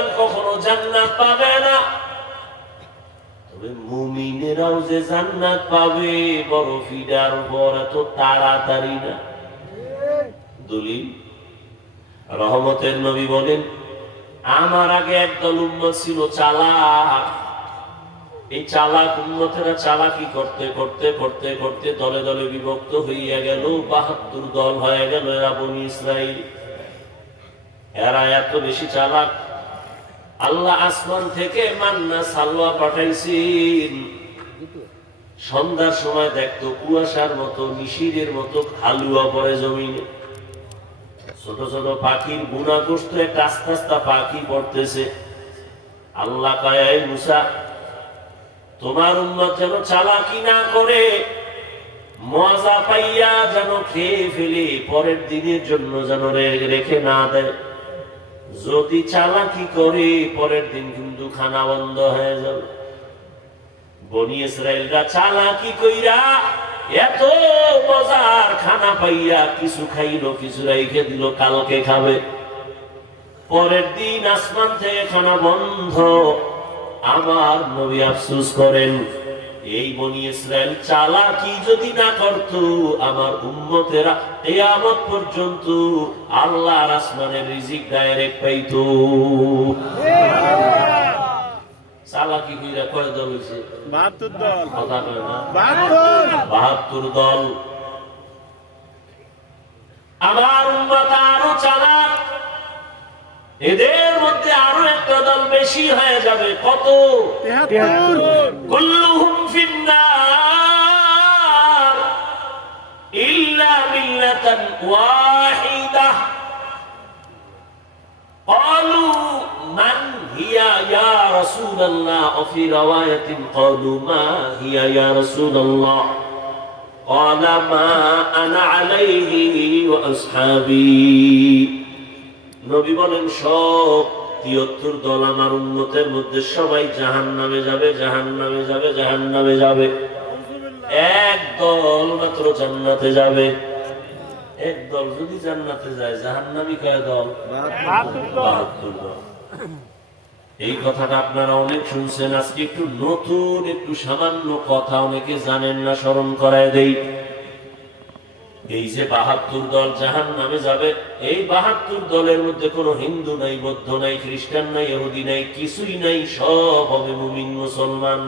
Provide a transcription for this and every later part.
বেঈমান কখনো জান্নাত পাবে না। তবে মুমিনেরাও যে জান্নাত পাবে বড় ফিডার উপর এত তাড়াতাড়ি না। দলিল রহমতের নবী বলেন, আমার আগে একদল উম্মত ছিল চালাক। এই চালাক উম্মতেরা চালাকি করতে করতে করতে করতে দলে দলে বিভক্ত হইয়া গেল, ৭২ দল হয়ে গেল। এরা বনি ইসরাইল। এরা এত বেশি চালাক, আল্লাহ আসমান থেকে মান্না সালওয়া পাঠাইছেন। সন্ধ্যার সময় দেখতো কুয়াশার মতো নিশিরের মতো হালুয়া পড়ে জমিনে। ছোট ছোট পাখির গুণাগ্রস্ত একটা আস্তে আস্তে পাখি পড়তেছে। আল্লাহ কয়, এই মুসা, তোমার উম্মত যেন চালাকি না করে, মজা পাইয়া যেন খেয়ে ফেলে পরের দিনের জন্য যেন রেখে না দেয়। যদি চালাকি করে পরের দিন কিন্তু খানা বন্ধ হয়ে যাবে। বনি ইসরাইলরা চালাকি কইরা এত মজার খানা পাইয়া কিছু খাইলো, কিছু রেখে দিল, কালকে খাবে। পরের দিন আসমান থেকে খানা বন্ধ। আমার নবী আফসোস করেন, এই বনি ইসরাইল চালাকি যদি না করত, আমার উম্মতেরা কিয়ামত পর্যন্ত আল্লাহর আসমানের রিজিক ডাইরেক্ট পাইত। চালাকি কইরা কয় দল হইছে? ৭২ দল। কথা কয় না? ৭২ দল। আমার উম্মত আরো চালাক, এদের মধ্যে আরো একটা দল বেশি হয়ে যাবে। কত? ৭৩ কুল্লুহুম ফিন্নার ইল্লা মিল্লাতান ওয়াহিদাহ ক্বালু মান হিয়া ইয়া রাসূলুল্লাহ ওয়া ফি রাওয়ায়াতিন ক্বালু মা হিয়া ইয়া রাসূলুল্লাহ ক্বালা মা আনা আলাইহি ওয়া আসহাবি। নবী বলেন, সব ৭৩ দল আমার উম্মতের মধ্যে সবাই জাহান্নামে যাবে, জাহান্নামে যাবে, জাহান্নামে যাবে। এক দল মাত্র জান্নাতে যাবে। এক দল যদি জান্নাতে যায়, জাহান্নামী কয় দল? ৭২ দল। এই কথাটা আপনারা অনেক শুনছেন। আজকে একটু নতুন, একটু সামান্য কথা অনেকে জানেন না, স্মরণ করায় দেই। এই যে ৭২ দল জাহান্নামে যাবে, এই ৭২ দলের মধ্যে কোনো হিন্দু নাই, বৌদ্ধ নাই, খ্রিস্টান নাই, ইহুদি নাই, কিছুই নাই, সব হবে মুমিন মুসলমান।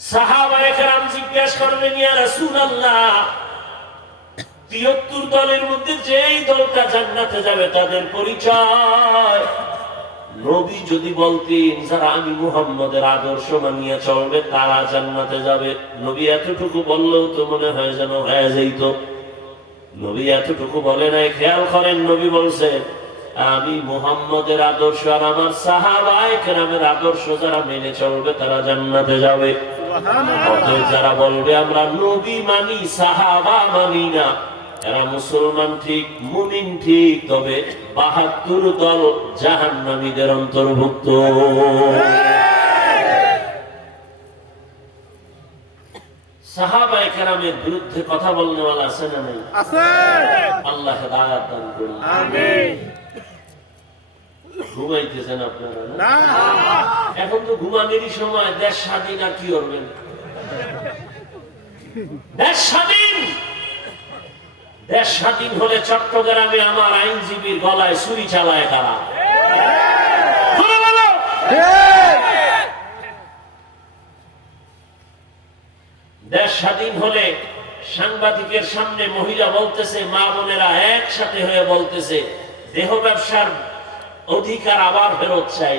সাহাবায়ে কেরাম জিজ্ঞাসা করবেন, ইয়া রাসূলুল্লাহ, ৭৩ দলের মধ্যে যেই দলটা জান্নাতে যাবে তাদের পরিচয়। নবী যদি বলতেন, যারা আমি মুহাম্মদের আদর্শ মানিয়ে চলবে তারা জান্নাতে যাবে, নবী এতটুকু বললেও তো মনে হয় যেন হয়ে যাইত। নবী এতটুকু বলে নাই। খেয়াল করেন, নবী বলছেন, আমি মুহাম্মদের আদর্শ আর আমার সাহাবায়ে কেরামের আদর্শ যারা মেনে চলবে তারা জান্নাতে যাবে। অতএব যারা বলবে আমরা নবী মানি, সাহাবা মানি না, এরা মুসলমান ঠিক, মুমিন ঠিক, তবে ৭২ দল জাহান্নামীদের অন্তর্ভুক্ত। সাহাবায়ে কেরামের বিরুদ্ধে কথা বলনেওয়ালা আছে না নাই? আল্লাহ হেদায়েত দান করুন। আমিন। ঘুমাইতেছেন আপনারা না? এখন তো ঘুমানোরই সময়। দেশ স্বাধীন, আর কি করবেন? দেশ স্বাধীন। দেশ স্বাধীন হলে চট্টগ্রামে আমার আইনজীবীর গলায় ছুরি চালায় তারা। দেশ স্বাধীন হলে সাংবাদিকের সামনে মহিলা বলতেছে, মা বোনেরা একসাথে হয়ে বলতেছে, দেহ ব্যবসার অধিকার আবার ফেরত চাই।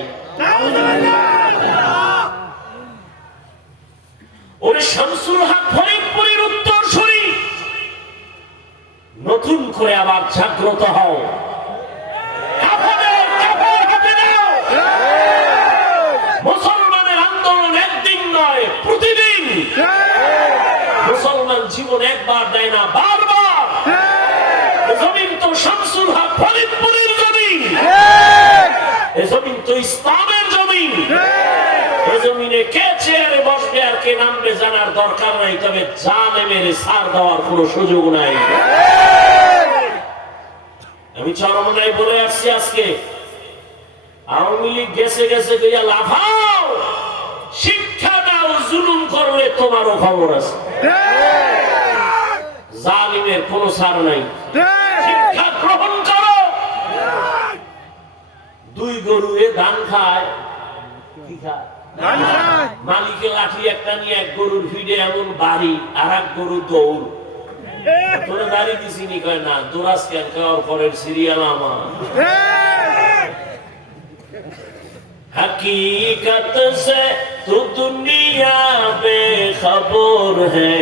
ওরে শামসুল হক ফরিদপুরের উত্তরসূরি, নতুন করে আবার জাগ্রত হও। মুসলমানের আন্দোলন একদিন নয়, প্রতিদিন। মুসলমান জীবন একবার দেয় না, বারবার। জমিন তো শামসুল হক ফরিদপুরের জমিন, এ জমিন তো ইসলামের জমিন। এ জমিনে কে চেয়ারে বসবে আর কে নামবে জানার দরকার নাই, তবে জালেমের ছাড় দেওয়ার কোন সুযোগ নাই। আমি চরমনায় বলে আসছি, আজকে আওয়ামী লীগ গেছে গেছে কইয়া লাফাও, শিক্ষা দাও, জুলুম করলে তোমারও খবর আছে। জালিমের কোনো ছাড় নাই, শিক্ষা গ্রহণ করো। দুই গরু ধান খায়, কি খায়? মালিকের লাঠি একটা নিয়ে এক গরুর ফিডে এমন বাড়ি, আর এক গরু দৌড়। তোরা দাঁড়িয়ে দিছি নি? কয় না, দোরাস কেন? খাওয়ার পরের সিরিয়াল আমার। हकीकत से तू दुनिया बेखबर है।